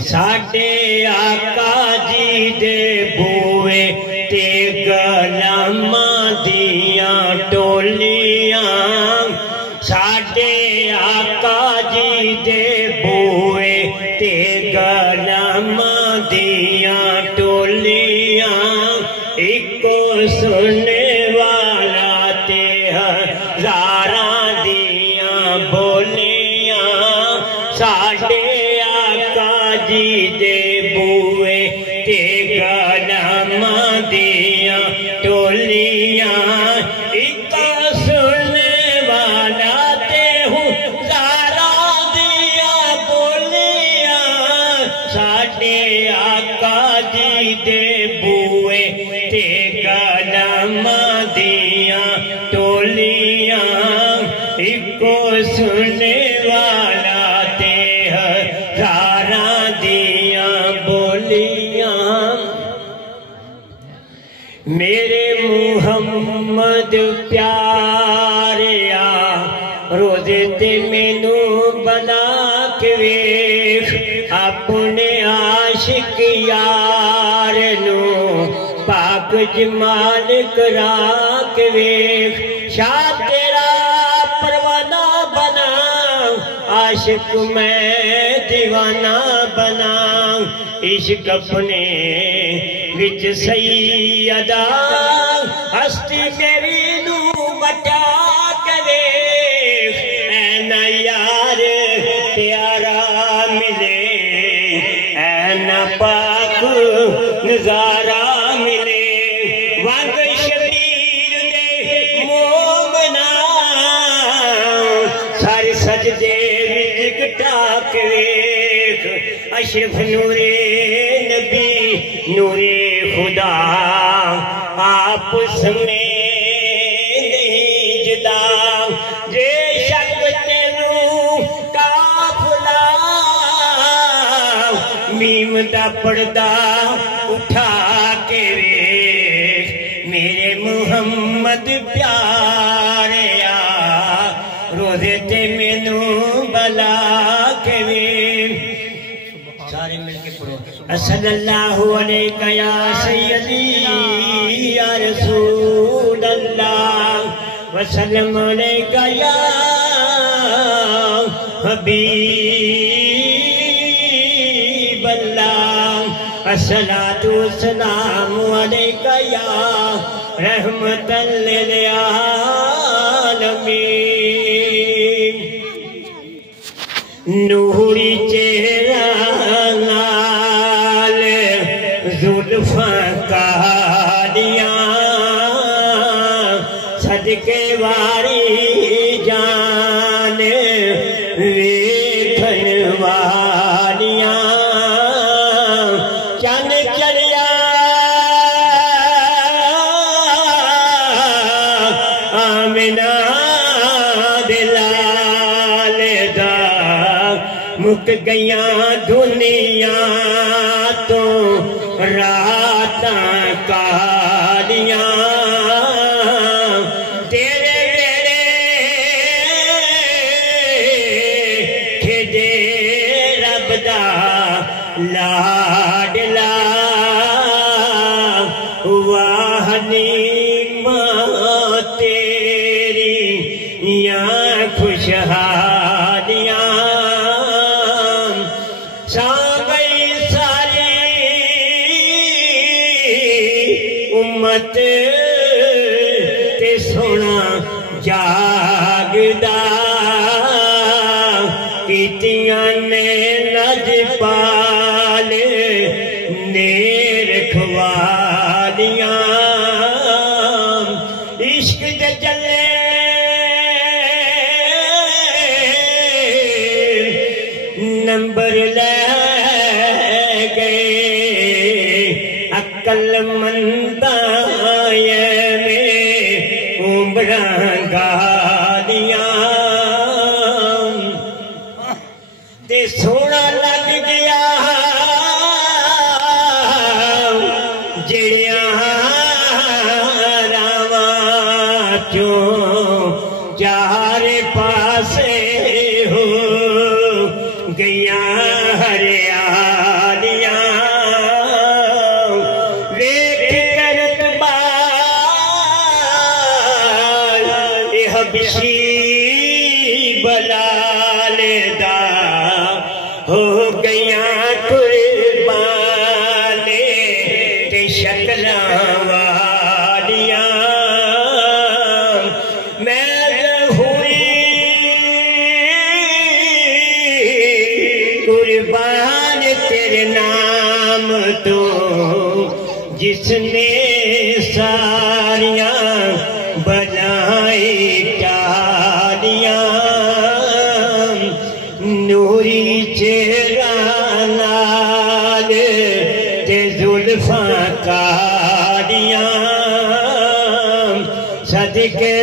ساڈے آقا جی دے بوئے تے غلاماں دیاں ٹولیاں ساڈے آقا جی دے بوئے تے غلاماں دیاں ٹولیاں ایکو سننے والا تے ہزاراں دیاں بولیاں ساڈے جی دے بوئے تے غلاماں دیاں ٹولیاں ایکو سننے والا تے ہزاراں دیاں بولیاں ساڈے آقا جی دے بوئے تے غلاماں دیاں ٹولیاں ایکو سننے والا تے ہزاراں دیاں بولیاں میرے محمد پیاریا روزے تے مینو بنا کے ویکھ اپنے عاشق یار نو پاک جمال کرا کے ویکھ شاہ تیرا پروانہ بنا عاشق میں دیوانہ بنا عشق اپنے وچ سیدہ ہستی میری نو بٹا کے ویکھ اینا یار پیارا ملے اینا پاک نظارہ ملے وانگ شبیر دے مومنا سارے سجدے وچ ٹاک ویکھ اشرف نور نبی نور خدا آپس میں نہیں جدا جے شک تینو کافلا میم دا پردہ اٹھا کے ویکھ میرے محمد پیاریا روزے تے مینو بلا کے ویکھ سارے مل کے پڑھو صلی اللہ علیہ یا سیدی یا رسول اللہ وسلم علیہ یا حبیب اللہ الصلاۃ والسلام علیہ یا رحمت للعالمین نوری چہرہ نال زلفاں کالیاں صدقے واری جان ویکھن والیاں چن چڑھیا آمنہ دلال دا مک گیاں دنیا تو راتاں کالیاں تیرے ویڑے کھدے رب دا لاڈلا واہ نعمت تیری یا خوشحالیاں ساگئی ساری امت تے سونا جاگدا کیتیاں نے نجپال نے رکھوالیاں عشق دے چلے نمبر لے گئے عقل منداں میں عمراں گالیاں تے سونا لگ گیا جڑیاں راواں چوں چارے پاسے ہو گیاں ہریاں سونیاں قربانے تے شکلاں والیاں میں ظہوری قربان تیرے نام تو جس نے ساریاں بنائی ٹالیاں نوری چہرہ نال تے زلفاں کالیاں صدقے